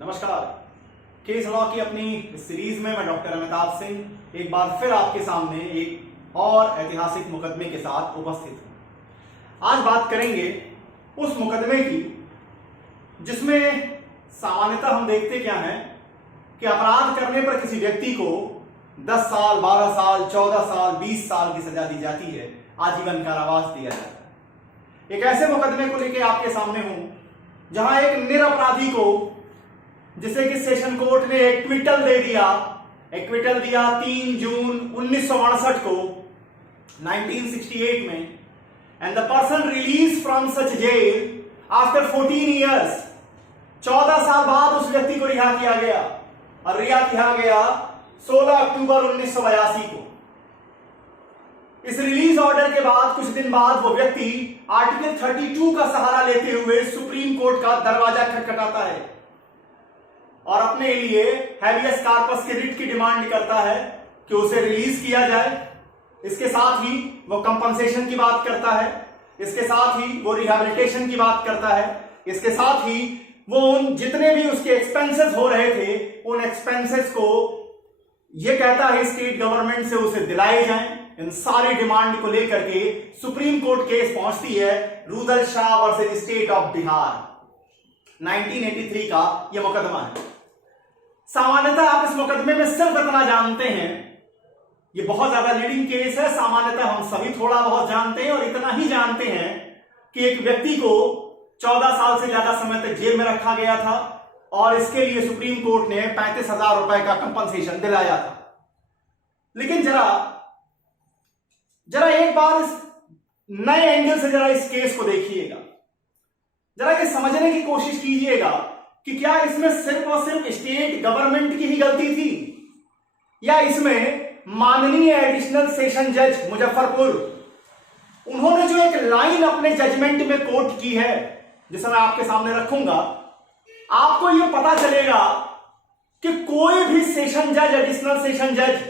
नमस्कार। Case law की अपनी इस सीरीज में मैं डॉक्टर अमिताभ सिंह एक बार फिर आपके सामने एक और ऐतिहासिक मुकदमे के साथ उपस्थित हूं। आज बात करेंगे उस मुकदमे की जिसमें सामान्यतः हम देखते क्या है कि अपराध करने पर किसी व्यक्ति को 10 साल, 12 साल, 14 साल, 20 साल की सजा दी जाती है, आजीवन कारावास दिया जाता है। एक ऐसे मुकदमे को लेकर आपके सामने हूं जहां एक निरपराधी को, जिसे कि सेशन कोर्ट ने एक्विटल दे दिया, एक्विटल दिया 3 जून 1968 को 1968 में, and the person release from such jail after 14 years. 14 साल बाद उस व्यक्ति को रिहा किया गया और रिहा किया गया 16 अक्टूबर 1982 को। इस रिलीज ऑर्डर के बाद कुछ दिन बाद वो व्यक्ति आर्टिकल 32 का सहारा लेते हुए सुप्रीम कोर्ट का दरवाजा खटखटाता है और अपने लिए हैबियस कॉर्पस की रिट की डिमांड करता है कि उसे रिलीज किया जाए। इसके साथ ही वो कंपनसेशन की बात करता है, इसके साथ ही वो रिहैबिलिटेशन की बात करता है, इसके साथ ही वो उन जितने भी उसके एक्सपेंसेस हो रहे थे उन एक्सपेंसेस को ये कहता है स्टेट गवर्नमेंट से उसे दिलाए जाएं। इन सारी डिमांड को लेकर के सुप्रीम कोर्ट केस पहुंचती है Rudal Shah versus state of Bihar. 1983 का यह मुकदमा है। सामान्यतः आप इस मुकदमे में सिर्फ इतना जानते हैं, यह बहुत ज्यादा लीडिंग केस है, सामान्यतः हम सभी थोड़ा बहुत जानते हैं और इतना ही जानते हैं कि एक व्यक्ति को 14 साल से ज्यादा समय तक जेल में रखा गया था और इसके लिए सुप्रीम कोर्ट ने 35,000 रुपए का कंपनसेशन दिलाया था। लेकिन जरा एक बार इस नए एंगल से जरा इस केस को देखिएगा, जरा ये समझने की कोशिश कीजिएगा कि क्या इसमें सिर्फ और सिर्फ स्टेट गवर्नमेंट की ही गलती थी या इसमें माननीय एडिशनल सेशन जज मुजफ्फरपुर, उन्होंने जो एक लाइन अपने जजमेंट में कोट की है जिसे मैं आपके सामने रखूंगा, आपको यह पता चलेगा कि कोई भी सेशन जज, एडिशनल सेशन जज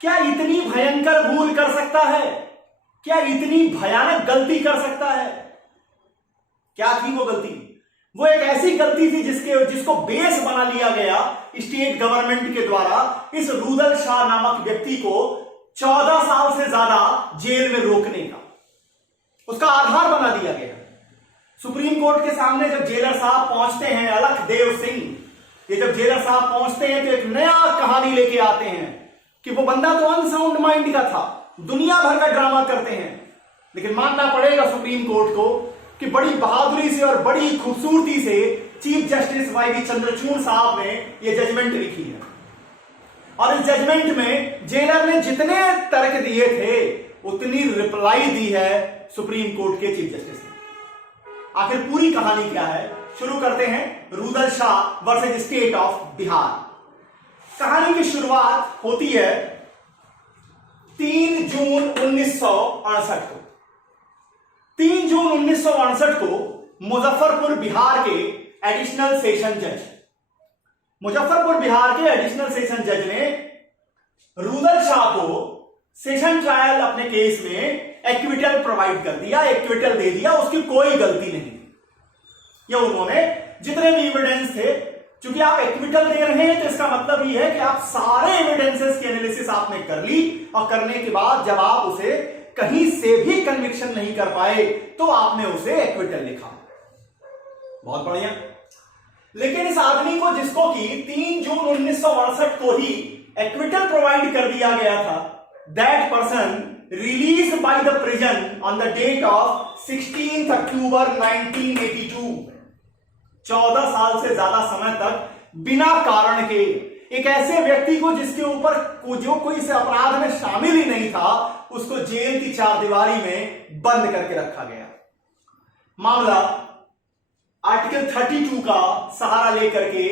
क्या इतनी भयंकर भूल कर सकता है, क्या इतनी भयानक गलती कर सकता है। क्या थी वो गलती? वो एक ऐसी गलती थी जिसको बेस बना लिया गया स्टेट गवर्नमेंट के द्वारा इस रुदल शाह नामक व्यक्ति को 14 साल से ज्यादा जेल में रोकने का, उसका आधार बना दिया गया। सुप्रीम कोर्ट के सामने जब जेलर साहब पहुंचते हैं, अलख देव सिंह, ये जब जेलर साहब पहुंचते हैं तो एक नया कहानी लेके आते हैं कि वो बंदा तो अनसाउंड माइंड का था, दुनिया भर का ड्रामा करते हैं, लेकिन मानना पड़ेगा सुप्रीम कोर्ट को कि बड़ी बहादुरी से और बड़ी खूबसूरती से चीफ जस्टिस वाई चंद्रचूड़ साहब ने यह जजमेंट लिखी है और इस जजमेंट में जेलर ने जितने तर्क दिए थे उतनी रिप्लाई दी है सुप्रीम कोर्ट के चीफ जस्टिस ने। आखिर पूरी कहानी क्या है, शुरू करते हैं Rudal Shah versus state of Bihar. कहानी की शुरुआत होती है 3 जून 1968 को। 3 जून 1968 को मुजफ्फरपुर बिहार के एडिशनल सेशन जज, मुजफ्फरपुर बिहार के एडिशनल सेशन जज ने रुदल शाह को सेशन ट्रायल अपने केस में एक्विटल प्रोवाइड कर दिया, एक्विटल दे दिया, उसकी कोई गलती नहीं। यह उन्होंने जितने भी एविडेंस थे, क्योंकि आप एक्विटल दे रहे हैं तो इसका मतलब यह है कि आप सारे एविडेंसेस की एनालिसिस आपने कर ली और करने के बाद जब आप उसे कहीं से भी कन्विक्शन नहीं कर पाए तो आपने उसे एक्विटल लिखा। बहुत बढ़िया। लेकिन इस आदमी को, जिसको कि 3 जून 1968 को ही एक्विटल प्रोवाइड कर दिया गया था, that person release by the prison on the date of 16 October 1982। 14 साल से ज्यादा समय तक बिना कारण के एक ऐसे व्यक्ति को, जिसके ऊपर जो कोई इस अपराध में शामिल ही नहीं था, उसको जेल की चारदीवारी में बंद करके रखा गया। मामला आर्टिकल 32 का सहारा लेकर के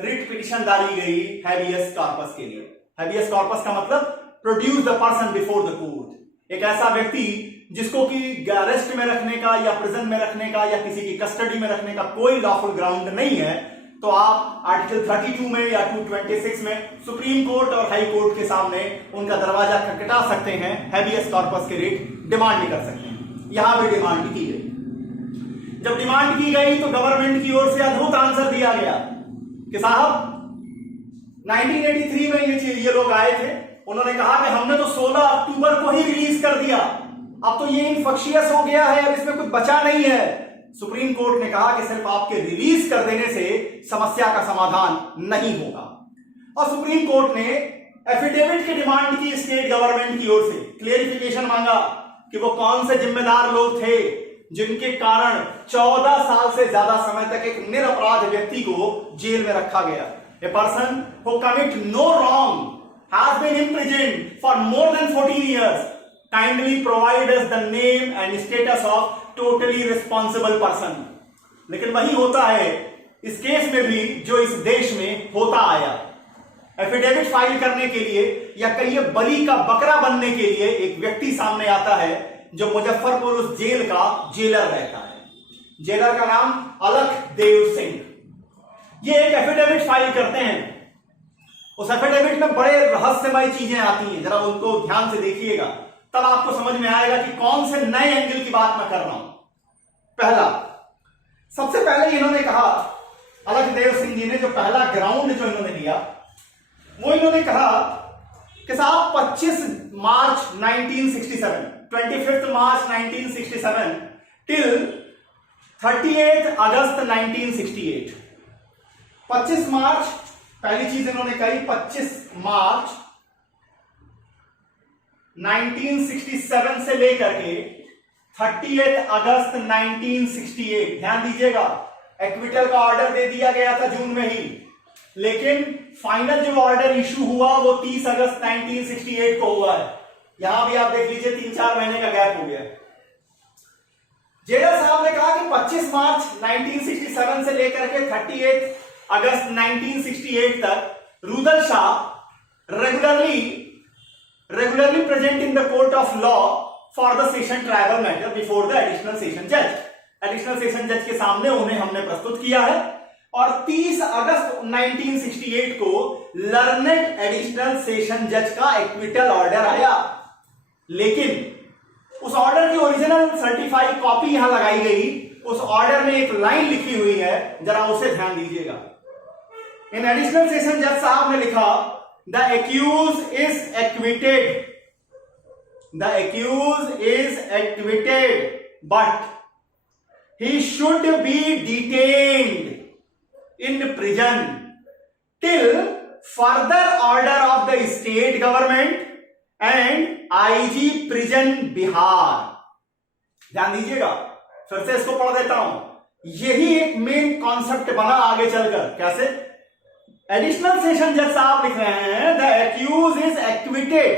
रिट पिटीशन डाली गई हैबियस कॉर्पस के लिए। हैबियस कॉर्पस का मतलब produce the person before the court. एक ऐसा व्यक्ति जिसको कि अरेस्ट में रखने का या प्रिजन में रखने का या किसी की कस्टडी में रखने का कोई लॉफुल ग्राउंड नहीं है, तो आप आर्टिकल 32 में या 226 में सुप्रीम कोर्ट और हाई कोर्ट के सामने उनका दरवाजा खटखटा सकते हैं, हैबियस कॉर्पस के रिट डिमांड कर सकते हैं। यहां भी डिमांड की गई। जब डिमांड की गई तो गवर्नमेंट की ओर से अद्भुत आंसर दिया गया कि साहब 1983 में ये लोग आए थे, उन्होंने कहा कि हमने तो 16 अक्टूबर को ही रिलीज कर दिया, अब तो ये इनफेक्शियस हो गया है, अब इसमें कुछ बचा नहीं है। सुप्रीम कोर्ट ने कहा कि सिर्फ आपके रिलीज कर देने से समस्या का समाधान नहीं होगा, और सुप्रीम कोर्ट ने एफिडेविट की डिमांड की स्टेट गवर्नमेंट की ओर से, क्लियरिफिकेशन मांगा कि वो कौन से जिम्मेदार लोग थे जिनके कारण 14 साल से ज्यादा समय तक एक निरपराध व्यक्ति को जेल में रखा गया। A person who commit no wrong has been imprisoned for more than 14 years. Kindly provide us the name and status of totally responsible person. लेकिन वही होता है इस केस में भी जो इस देश में होता आया। एफिडेविट फाइल करने के लिए या कहिए बलि का बकरा बनने के लिए एक व्यक्ति सामने आता है जो मुजफ्फरपुर उस जेल का जेलर रहता है। जेलर का नाम अलख देव सिंह। ये एक एफिडेविट फाइल करते हैं। उस एफिडेविट में बड़े रहस्यमय चीजें आती हैं, जरा उनको ध्यान से देखिएगा, तब आपको समझ में आएगा कि कौन से नए एंगल की बात मैं कर रहा हूं। पहला, सबसे पहले इन्होंने कहा, अलख देव सिंह जी ने जो पहला ग्राउंड जो इन्होंने दिया, वो इन्होंने कहा कि साहब 25 मार्च 1967, 25 मार्च 1967 टिल 38 अगस्त 1968। 25 मार्च पहली चीज इन्होंने कही, 25 मार्च 1967 से लेकर के 38 अगस्त 1968। ध्यान दीजिएगा, एक्विटल का ऑर्डर दे दिया गया था जून में ही, लेकिन फाइनल जो ऑर्डर इशू हुआ वो 30 अगस्त 1968 को हुआ है। यहां भी आप देख लीजिए 3-4 महीने का गैप हो गया। जेलर साहब ने कहा कि 25 मार्च 1967 से लेकर के 38 अगस्त 1968 तक Rudal Shah regularly present in the court of law for the session tribal matter before the additional session judge. Additional session जज के सामने उन्हें हमने प्रस्तुत किया है, और 30 अगस्त 1968 को लर्नेड एडिशनल सेशन जज का एक्विटल ऑर्डर आया। लेकिन उस ऑर्डर की ओरिजिनल सर्टिफाइड कॉपी यहां लगाई गई। उस ऑर्डर में एक लाइन लिखी हुई है, जरा उसे ध्यान दीजिएगा। इन एडिशनल सेशन जज साहब ने लिखा, the accused is acquitted, the accused is acquitted, but he should be detained in prison till further order of the state government and IG prison Bihar. ध्यान दीजिएगा, फिर से इसको पढ़ देता हूं। यही एक मेन कॉन्सेप्ट बना आगे चलकर। कैसे? एडिशनल सेशन जज साहब लिख रहे हैं, the accused is acquitted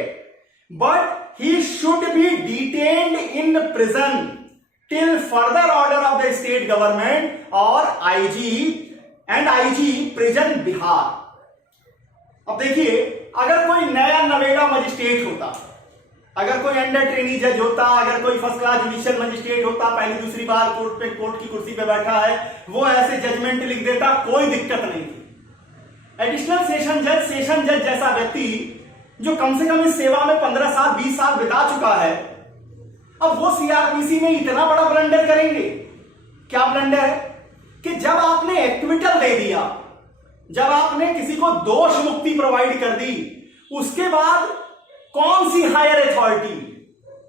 but he should be detained in prison till further order of the state government और IG prison बिहार। अब देखिए, अगर कोई नया नवेला मजिस्ट्रेट होता, अगर कोई अंडर ट्रेनी जज होता, अगर कोई फर्स्ट क्लास जुडिशियल मजिस्ट्रेट होता, पहली दूसरी बार कोर्ट की कुर्सी पे बैठा है, वो ऐसे जजमेंट लिख देता, कोई दिक्कत नहीं थी। एडिशनल सेशन जज जैसा व्यक्ति जो कम से कम इस सेवा में 15 साल 20 साल बिता चुका है, अब वो सीआरपीसी में इतना बड़ा ब्लंडर करेंगे। क्या ब्लंडर है कि जब आपने एक्विटल दे दिया, जब आपने किसी को दोष मुक्ति प्रोवाइड कर दी, उसके बाद कौन सी हायर अथॉरिटी,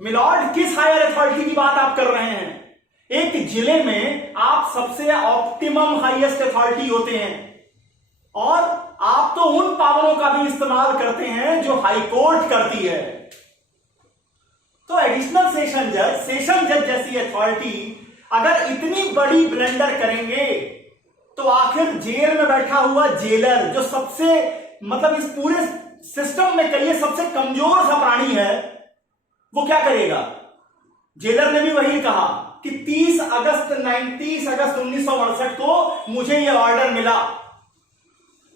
मिलॉर्ड किस हायर अथॉरिटी की बात आप कर रहे हैं? एक जिले में आप सबसे ऑप्टिमम हाईएस्ट अथॉरिटी होते हैं, और आप तो उन पावरों का भी इस्तेमाल करते हैं जो हाईकोर्ट करती है। तो एडिशनल सेशन जज जैसी अथॉरिटी अगर इतनी बड़ी ब्लंडर करेंगे, तो आखिर जेल में बैठा हुआ जेलर जो सबसे मतलब इस पूरे सिस्टम में कहिए सबसे कमजोर सा प्राणी है, वो क्या करेगा? जेलर ने भी वही कहा कि 30 अगस्त 1968 को मुझे यह ऑर्डर मिला।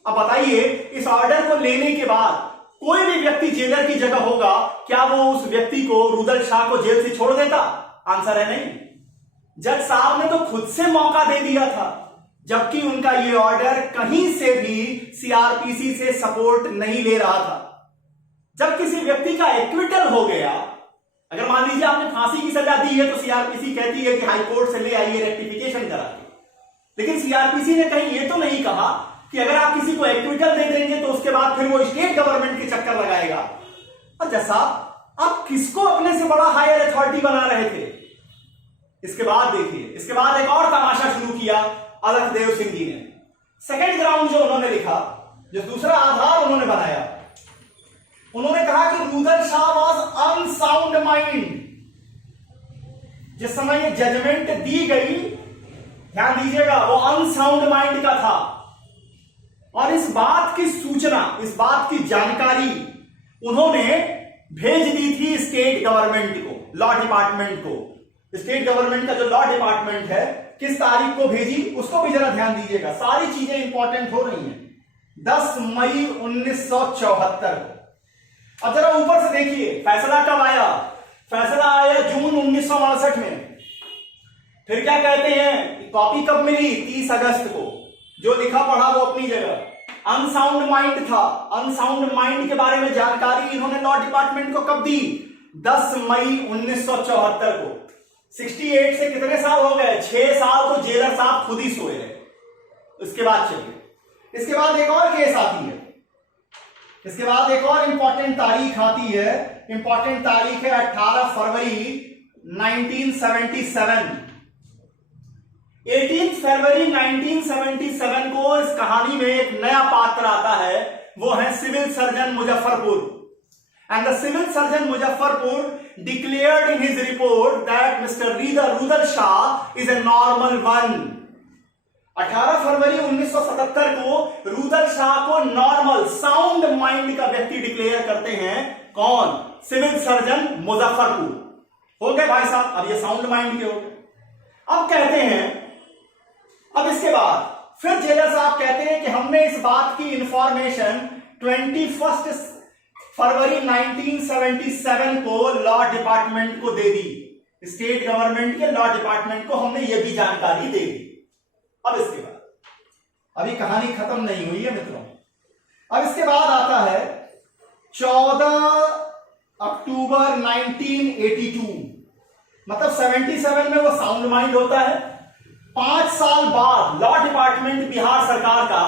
अब बताइए, इस ऑर्डर को लेने के बाद कोई भी व्यक्ति जेलर की जगह होगा, क्या वो उस व्यक्ति को, रुदल शाह को जेल से छोड़ देता? आंसर है नहीं। जज साहब ने तो खुद से मौका दे दिया था, जबकि उनका ये ऑर्डर कहीं से भी सीआरपीसी से सपोर्ट नहीं ले रहा था। जब किसी व्यक्ति का एक्विटल हो गया, अगर मान लीजिए आपने फांसी की सजा दी है, तो सीआरपीसी कहती है कि हाईकोर्ट से ले आइए रेक्टिफिकेशन करा के। लेकिन सीआरपीसी ने कहीं ये तो नहीं कहा कि अगर आप किसी को इक्विटल दे देंगे तो उसके बाद फिर वो स्टेट गवर्नमेंट के चक्कर लगाएगा। अच्छा साहब, आप किसको अपने से बड़ा हायर अथॉरिटी बना रहे थे? इसके बाद देखिए, इसके बाद एक और तमाशा शुरू किया अलखदेव सिंह जी ने। सेकंड ग्राउंड जो उन्होंने लिखा, जो दूसरा आधार उन्होंने बनाया, उन्होंने कहा कि Rudal Shah was unsound mind. जिस समय ये जजमेंट दी गई, ध्यान दीजिएगा, वो अनसाउंड माइंड का था और इस बात की सूचना, इस बात की जानकारी उन्होंने भेज दी थी स्टेट गवर्नमेंट को, लॉ डिपार्टमेंट को। स्टेट गवर्नमेंट का जो लॉ डिपार्टमेंट है, किस तारीख को भेजी उसको भी जरा ध्यान दीजिएगा, सारी चीजें इंपॉर्टेंट हो रही हैं। 10 मई 1974 को। अब जरा ऊपर से देखिए, फैसला कब आया? फैसला आया जून 1962 में। फिर क्या कहते हैं, कॉपी कब मिली? 30 अगस्त को। जो लिखा पढ़ा वो अपनी जगह। अनसाउंड माइंड था, अनसाउंड माइंड के बारे में जानकारी इन्होंने लॉ डिपार्टमेंट को कब दी? 10 मई 1974 को। 68 से कितने साल हो गए? 6 साल तो जेलर साहब खुद ही सोए रहे। इसके बाद चलिए, इसके बाद एक और केस आती है, इसके बाद एक और इंपॉर्टेंट तारीख आती है। इंपॉर्टेंट तारीख है 18 फरवरी 1977। 18 फरवरी 1977 को इस कहानी में एक नया पात्र आता है, वो है civil surgeon Muzaffarpur. And the civil surgeon Muzaffarpur declared in his report that Mr. Rudal Shah is a normal one. 18 फरवरी 1977 को रुदल शाह को नॉर्मल, साउंड माइंड का व्यक्ति डिक्लेयर करते हैं। कौन? Civil surgeon Muzaffarpur. हो गए भाई साहब, अब ये साउंड माइंड के हो गए। अब कहते हैं, अब इसके बाद फिर जेलर साहब कहते हैं कि हमने इस बात की इंफॉर्मेशन 21 फरवरी 1977 को लॉ डिपार्टमेंट को दे दी। स्टेट गवर्नमेंट के लॉ डिपार्टमेंट को हमने यह भी जानकारी दे दी। अब इसके बाद, अभी कहानी खत्म नहीं हुई है मित्रों। अब इसके बाद आता है 14 अक्टूबर 1982, मतलब 77 में वो साउंड माइंड होता है। 5 साल बाद लॉ डिपार्टमेंट बिहार सरकार का,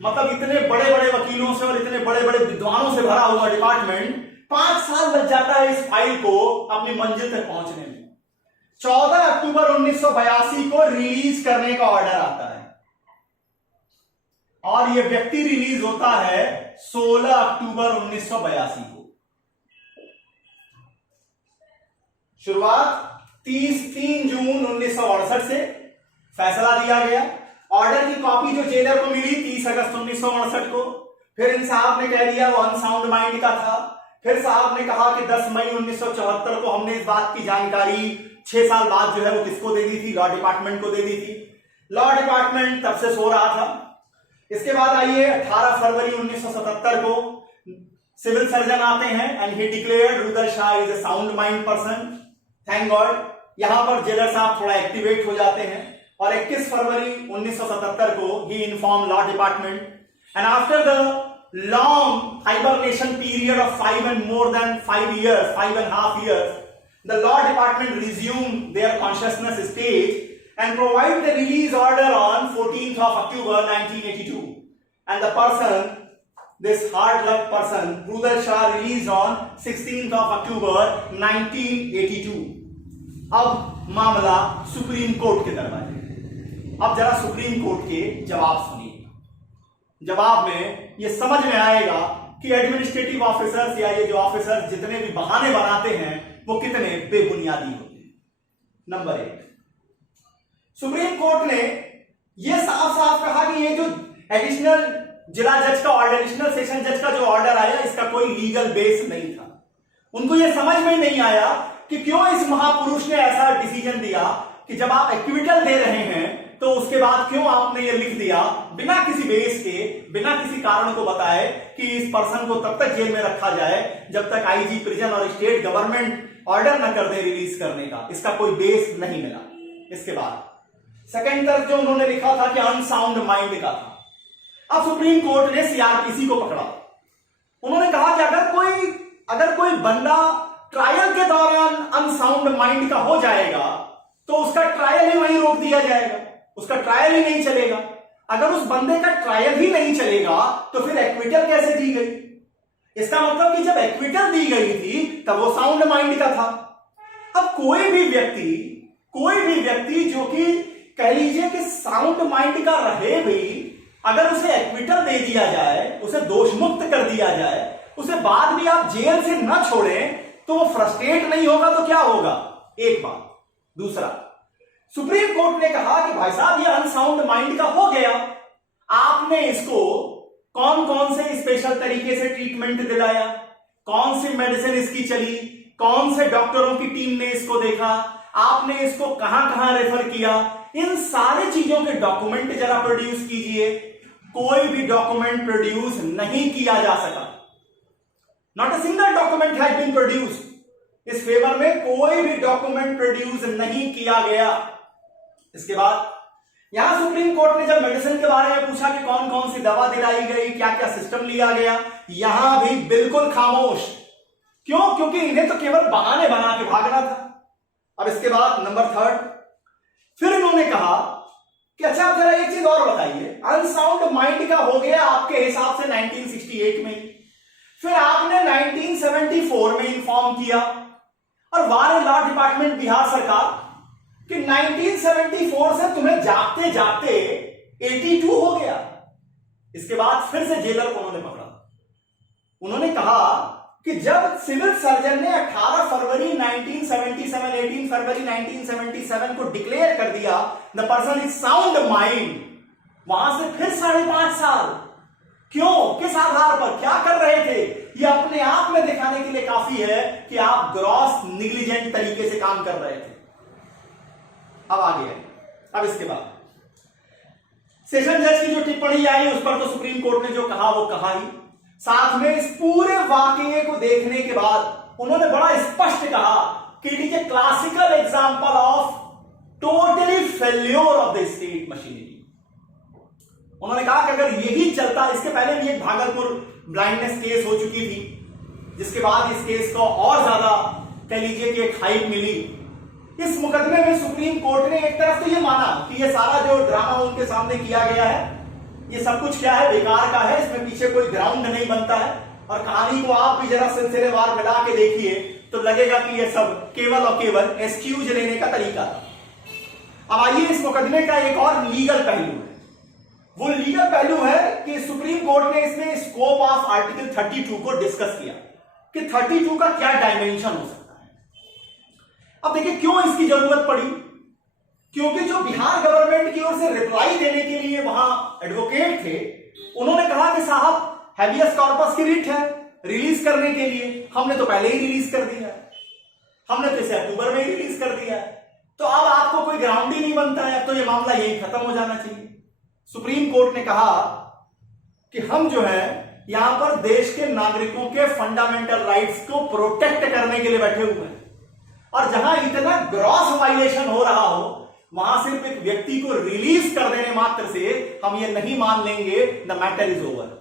मतलब इतने बड़े बड़े वकीलों से और इतने बड़े बड़े विद्वानों से भरा हुआ डिपार्टमेंट, 5 साल लग जाता है इस फाइल को अपनी मंजिल तक पहुंचने में। 14 अक्टूबर 1982 को रिलीज करने का ऑर्डर आता है और यह व्यक्ति रिलीज होता है 16 अक्टूबर 1982 को। शुरुआत 3 जून 1968 से फैसला दिया गया। ऑर्डर की कॉपी जो जेलर को मिली 30 अगस्त 1968 को। फिर इन साहब ने कह दिया वो अनसाउंड माइंड का था। फिर साहब ने कहा कि 10 मई 1974 को हमने इस बात की जानकारी 6 साल बाद जो है वो किसको दे दी थी? लॉ डिपार्टमेंट को दे दी थी। लॉ डिपार्टमेंट तब से सो रहा था। इसके बाद आइए 18 फरवरी 1977 को सिविल सर्जन आते हैं and he declared Rudal Shah is a sound mind person. Thank God, यहां पर जेलर साहब थोड़ा एक्टिवेट हो जाते हैं और 21 फरवरी 1977 को ही inform law department and after the long hibernation period of 5 and more than 5 years, 5.5 years, the law department resumed their consciousness stage and provide the release order on 14th of October 1982, and the person, this hard luck person, Rudal Shah, released on 16th of October 1982. अब मामला supreme court के दरवाजे। अब जरा supreme court के जवाब सुनिए। जवाब में ये समझ में आएगा कि एडमिनिस्ट्रेटिव ऑफिसर्स या ये जो ऑफिसर्स जितने भी बहाने बनाते हैं वो कितने बेबुनियादी होते हैं। नंबर 1, सुप्रीम कोर्ट ने ये साफ साफ कहा कि ये जो एडिशनल जिला जज का ऑर्डर, एडिशनल सेशन जज का जो ऑर्डर आया, इसका कोई लीगल बेस नहीं था। उनको ये समझ में नहीं आया कि क्यों इस महापुरुष ने ऐसा डिसीजन दिया कि जब आप एक्विटल दे रहे हैं तो उसके बाद क्यों आपने ये लिख दिया बिना किसी बेस के, बिना किसी कारण को बताए कि इस पर्सन को तब तक जेल में रखा जाए जब तक आईजी प्रिजन और स्टेट गवर्नमेंट ऑर्डर न कर दे रिलीज करने का। इसका कोई बेस नहीं मिला। इसके बाद सेकंड तर्क जो उन्होंने लिखा था कि अनसाउंड माइंड का था। अब सुप्रीम कोर्ट ने सीआरपीसी को पकड़ा। उन्होंने कहा कि अगर कोई बंदा ट्रायल के दौरान अनसाउंड माइंड का हो जाएगा तो उसका ट्रायल ही वहीं रोक दिया जाएगा, उसका ट्रायल ही नहीं चलेगा। अगर उस बंदे का ट्रायल ही नहीं चलेगा तो फिर एक्विटल कैसे दी गई? इसका मतलब कि जब एक्विटल दी गई थी तब वो साउंड माइंड का था। अब कोई भी व्यक्ति जो कि कह लीजिए कि साउंड माइंड का रहे भी, अगर उसे एक्विटल दे दिया जाए, उसे दोष मुक्त कर दिया जाए, उसे बाद भी आप जेल से न छोड़ें तो वो फ्रस्ट्रेट नहीं होगा तो क्या होगा? एक बात। दूसरा, सुप्रीम कोर्ट ने कहा कि भाई साहब ये अनसाउंड माइंड का हो गया, आपने इसको कौन कौन से स्पेशल तरीके से ट्रीटमेंट दिलाया, कौन सी मेडिसिन इसकी चली, कौन से डॉक्टरों की टीम ने इसको देखा, आपने इसको कहां कहां रेफर किया, इन सारी चीजों के डॉक्यूमेंट जरा प्रोड्यूस कीजिए। कोई भी डॉक्यूमेंट प्रोड्यूस नहीं किया जा सका। Not a single document has been produced. इस फेवर में कोई भी डॉक्यूमेंट प्रोड्यूस नहीं किया गया। इसके बाद यहां सुप्रीम कोर्ट ने जब मेडिसिन के बारे में पूछा कि कौन कौन सी दवा दिलाई गई, क्या क्या सिस्टम लिया गया, यहां भी बिल्कुल खामोश। क्यों? क्योंकि इन्हें तो केवल बहाने बना के भागना था। अब इसके बाद नंबर 3, फिर इन्होंने कहा कि अच्छा आप जरा एक चीज और बताइए, अनसाउंड माइंड का हो गया आपके हिसाब से 1968 में, फिर आपने 1974 में इंफॉर्म किया और वार लॉ डिपार्टमेंट बिहार सरकार कि 1974 से तुम्हें जागते जागते 82 हो गया। इसके बाद फिर से जेलर को उन्होंने पकड़ा। उन्होंने कहा कि जब सिविल सर्जन ने 18 फरवरी 1977, 18 फरवरी 1977 को डिक्लेयर कर दिया the person is sound mind, वहां से फिर 5.5 साल। क्यों? किस आधार पर? क्या कर रहे थे? ये अपने आप में दिखाने के लिए काफी है कि आप ग्रॉस निग्लिजेंट तरीके से काम कर रहे थे। अब आगे है। अब इसके बाद सेशन जज की जो टिप्पणी आई उस पर तो सुप्रीम कोर्ट ने जो कहा वो कहा ही, साथ में इस पूरे वाकये को देखने के बाद उन्होंने बड़ा स्पष्ट कहा कि it is a classical example of totally failure of the state machinery. उन्होंने कहा कि अगर यही चलता, इसके पहले भी एक भागलपुर ब्लाइंडनेस केस हो चुकी थी, जिसके बाद इस केस को और ज्यादा कह लीजिए कि एक हाइप मिली। इस मुकदमे में सुप्रीम कोर्ट ने एक तरफ तो ये माना कि ये सारा जो ड्रामा उनके सामने किया गया है ये सब कुछ क्या है, बेकार का है, इसमें पीछे कोई ग्राउंड नहीं बनता है, और कहानी को आप भी जरा सिलसिलेवार मिला के देखिए तो लगेगा कि ये सब केवल और केवल एक्सक्यूज लेने का तरीका था। अब आइए इस मुकदमे का एक और लीगल पहलू है। वो लीगल पहलू है कि सुप्रीम कोर्ट ने इसमें स्कोप ऑफ आर्टिकल 32 को डिस्कस किया कि 32 का क्या डायमेंशन हो सकता है। अब देखिए क्यों इसकी जरूरत पड़ी, क्योंकि जो बिहार गवर्नमेंट की ओर से रिप्लाई देने के लिए वहां एडवोकेट थे, उन्होंने कहा कि साहब हैबियस कॉर्पस की रिट है रिलीज करने के लिए, हमने तो पहले ही रिलीज कर दिया है, हमने तो इसे अक्टूबर में ही रिलीज कर दिया है, तो अब आपको कोई ग्राउंड ही नहीं बनता है, अब तो ये मामला यही खत्म हो जाना चाहिए। सुप्रीम कोर्ट ने कहा कि हम जो है यहां पर देश के नागरिकों के फंडामेंटल राइट्स को प्रोटेक्ट करने के लिए बैठे हुए हैं, और जहां इतना ग्रॉस वायलेशन हो रहा हो वहां सिर्फ एक व्यक्ति को रिलीज कर देने मात्र से हम ये नहीं मान लेंगे द मैटर इज ओवर।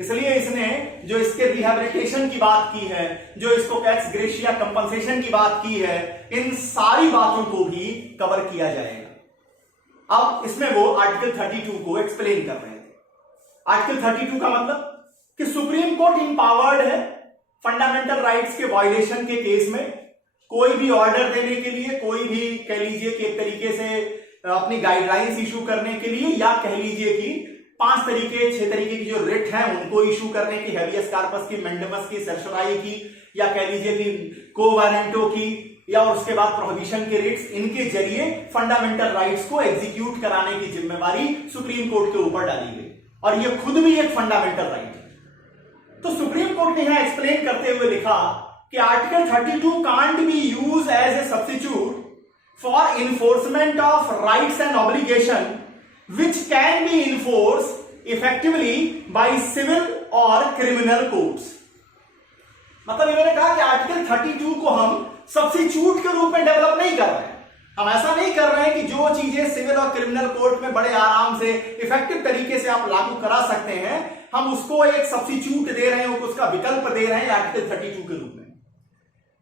इसलिए इसने जो इसके रिहैबिलिटेशन की बात की है, जो इसको एक्स ग्रेशिया कंपनसेशन की बात की है, इन सारी बातों को भी कवर किया जाएगा। अब इसमें वो आर्टिकल 32 को एक्सप्लेन कर रहे थे। आर्टिकल 32 का मतलब कि सुप्रीम कोर्ट इंपावर्ड है फंडामेंटल राइट्स के वायलेशन के केस में कोई भी ऑर्डर देने के लिए, कोई भी कह लीजिए कि एक तरीके से अपनी गाइडलाइंस इशू करने के लिए, या कह लीजिए कि 5 तरीके 6 तरीके की जो रिट है उनको इशू करने की, हैबियस कॉर्पस की, मेंडेमस की, सर्सोराई की, या कह लीजिए कि को वारंटो की, या और उसके बाद प्रोहिबिशन के रिट्स, इनके जरिए फंडामेंटल राइट्स को एग्जीक्यूट कराने की जिम्मेवारी सुप्रीम कोर्ट के ऊपर डाली गई, और यह खुद भी एक फंडामेंटल राइट है। तो सुप्रीम कोर्ट ने यहां एक्सप्लेन करते हुए लिखा कि article 32 can't be used as a substitute for enforcement of rights and obligation which can be enforced effectively by civil or criminal courts। मतलब इन्होंने कहा कि आर्टिकल 32 को हम सब्स्टिट्यूट के रूप में डेवलप नहीं कर रहे हैं, हम ऐसा नहीं कर रहे हैं कि जो चीजें सिविल और क्रिमिनल कोर्ट में बड़े आराम से इफेक्टिव तरीके से आप लागू करा सकते हैं, हम उसको एक सब्स्टिट्यूट दे रहे हैं, उसका विकल्प दे रहे हैं आर्टिकल 32 के रूप में।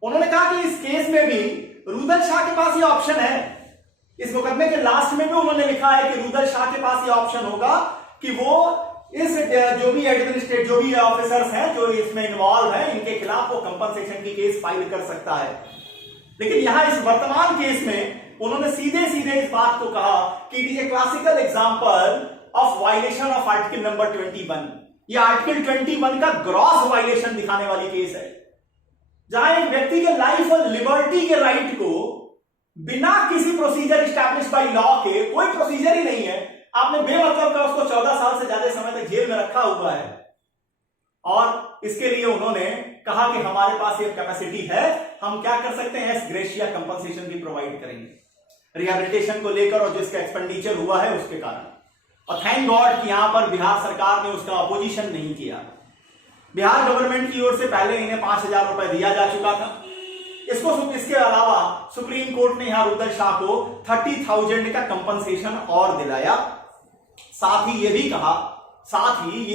उन्होंने कहा कि इस केस में भी रुदल शाह के पास ये ऑप्शन है इस मुकदमे के लास्ट में भी उन्होंने लिखा है कि रुदल शाह के पास ये ऑप्शन होगा कि वो इस जो भी एडमिनिस्ट्रेट जो भी ऑफिसर्स हैं जो इसमें इन्वॉल्व हैं इनके खिलाफ वो कंपनसेशन की केस फाइल कर सकता है। लेकिन यहां इस वर्तमान केस में उन्होंने सीधे सीधे इस बात को कहा कि it is a classical example of violation of article number 21। ये आर्टिकल 21 का ग्रॉस वायलेशन दिखाने वाली केस है, जहां एक व्यक्ति के लाइफ और लिबर्टी के राइट को बिना किसी प्रोसीजर स्टैब्लिश बाय लॉ के, कोई प्रोसीजर ही नहीं है, आपने बेमतलब का उसको 14 साल से ज्यादा समय तक जेल में रखा हुआ है। और इसके लिए उन्होंने कहा कि हमारे पास ये कैपेसिटी है, हम क्या कर सकते हैं, एस ग्रेशिया कंपनसेशन भी प्रोवाइड करेंगे रिहैबिलिटेशन को लेकर और जिसका एक्सपेंडिचर हुआ है उसके कारण। और थैंक गॉड कि यहां पर बिहार सरकार ने उसका अपोजिशन नहीं किया। बिहार गवर्नमेंट की ओर से पहले इन्हें 5,000 रुपए दिया जा चुका था। इसके अलावा सुप्रीम कोर्ट ने यहां रुदल शाह को 30,000 का कंपनसेशन और दिलाया। साथ ही ये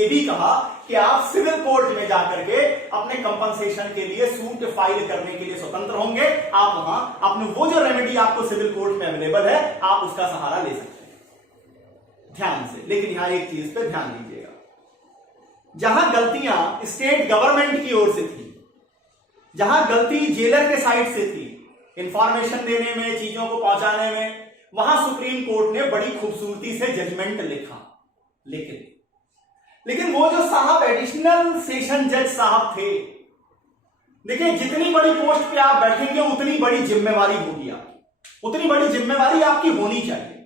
भी कहा कि आप सिविल कोर्ट में जाकर के अपने कंपनसेशन के लिए सूट फाइल करने के लिए स्वतंत्र होंगे। आप वहां अपने वो जो रेमेडी आपको सिविल कोर्ट में अवेलेबल है आप उसका सहारा ले सकते हैं ध्यान से। लेकिन यहां एक चीज पे ध्यान दीजिएगा, जहां गलतियां स्टेट गवर्नमेंट की ओर से थी, जहां गलती जेलर के साइड से थी इंफॉर्मेशन देने में, चीजों को पहुंचाने में, वहां सुप्रीम कोर्ट ने बड़ी खूबसूरती से जजमेंट लिखा। लेकिन वो जो साहब एडिशनल सेशन जज साहब थे, देखिए जितनी बड़ी पोस्ट पे आप बैठेंगे उतनी बड़ी जिम्मेवारी होगी आपकी, उतनी बड़ी जिम्मेवारी आपकी होनी चाहिए।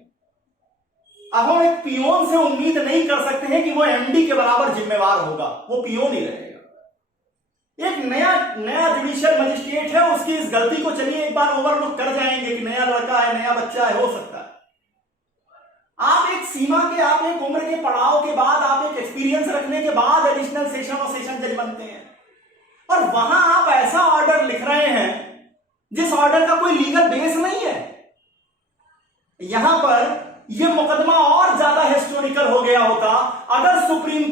अब हम एक पियोन से उम्मीद नहीं कर सकते हैं कि वो एमडी के बराबर जिम्मेवार होगा, वो पियोन ही रहेगा। एक नया जुडिशियल मजिस्ट्रेट है, उसकी इस गलती को चलिए एक बार ओवरलुक कर जाएंगे कि नया लड़का है, नया बच्चा है, हो सकता है। आप एक सीमा के, आप एक उम्र के पड़ाव के बाद, आप एक एक्सपीरियंस रखने के बाद एडिशनल सेशन और सेशन जज बनते हैं, और वहां आप ऐसा ऑर्डर लिख रहे हैं जिस ऑर्डर का कोई लीगल बेस नहीं है। यहां पर यह मुकदमा और ज्यादा हिस्टोरिकल हो गया होता अगर सुप्रीम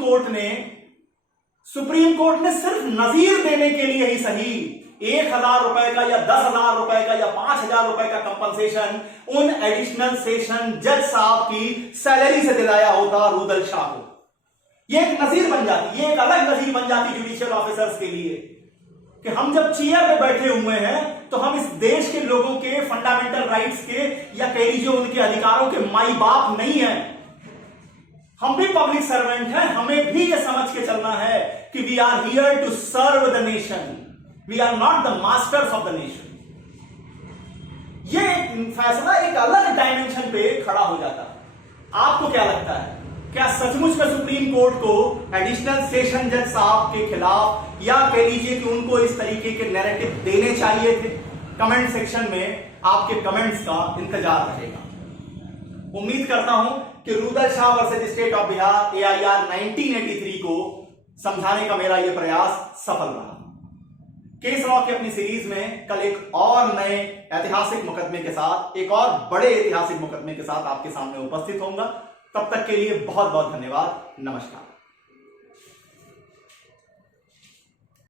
कोर्ट ने सिर्फ नजीर देने के लिए ही सही 1,000 रुपए का या 10,000 रुपए का या 5,000 रुपए का कंपनसेशन उन एडिशनल सेशन जज साहब की सैलरी से दिलाया होता रुदल शाह को। यह एक नजीर बन जाती, ये एक अलग नजीर बन जाती जुडिशियल ऑफिसर्स के लिए कि हम जब चेयर पे बैठे हुए हैं तो हम इस देश के लोगों के फंडामेंटल राइट्स के या कह लीजिए उनके अधिकारों के माई बाप नहीं है, हम भी पब्लिक सर्वेंट हैं। हमें भी यह समझ के चलना है कि we are here to serve the nation, we are not the masters of the nation. यह फैसला एक अलग डायमेंशन पे खड़ा हो जाता है। आपको क्या लगता है, क्या सचमुच में सुप्रीम कोर्ट को एडिशनल सेशन जज साहब के खिलाफ या कह लीजिए कि उनको इस तरीके के नैरेटिव देने चाहिए थे? कमेंट सेक्शन में आपके कमेंट्स का इंतजार रहेगा। उम्मीद करता हूं कि Rudal Shah versus state of Bihar AIR 1983 को समझाने का मेरा यह प्रयास सफल रहा। केस लॉ की अपनी सीरीज में कल एक और नए ऐतिहासिक मुकदमे के साथ, एक और बड़े ऐतिहासिक मुकदमे के साथ आपके सामने उपस्थित होऊंगा। तब तक के लिए बहुत बहुत धन्यवाद। नमस्कार।